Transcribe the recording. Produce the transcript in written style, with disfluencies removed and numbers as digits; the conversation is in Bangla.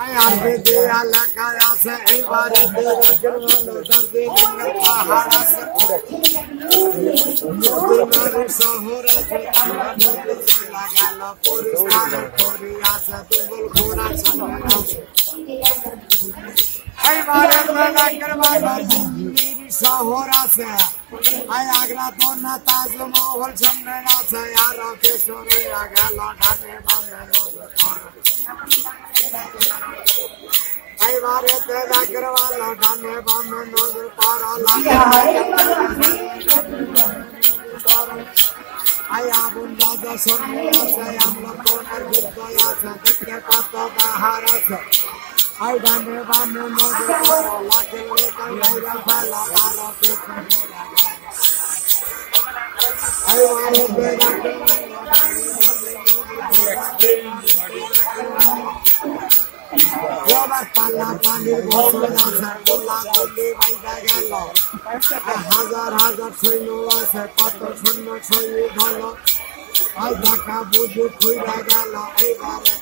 আগে যে এলাকায় আছে এইবারে দেশের মানুষ পাহাড় আছে মদিনার শহর আছে লাগালো পরিষ্কার করি আছে দুর্বল ঘোড়া সামনে আছে এইবারে লাগার শহর আছে আগ্রা তো না তাজমহল সামনে আছে আর কেশরে গেল ঢাকে বামে এইবারে লাগার ভালো ঢাকে বামে নজর পারা লাগে আবুল রাজা সামনে আছে আমরা কোনার ভিতরে আছে দেখতে কত বাহার আছে I done the bomb no more like it like a fella I want to be like Robert Palla Pani Bhola Sargola Koli Vaida Galo Hazar Soino আছে কত শূন্য ছয় ভালো আই দেখা বুঝু খুইরা গেল এইবারে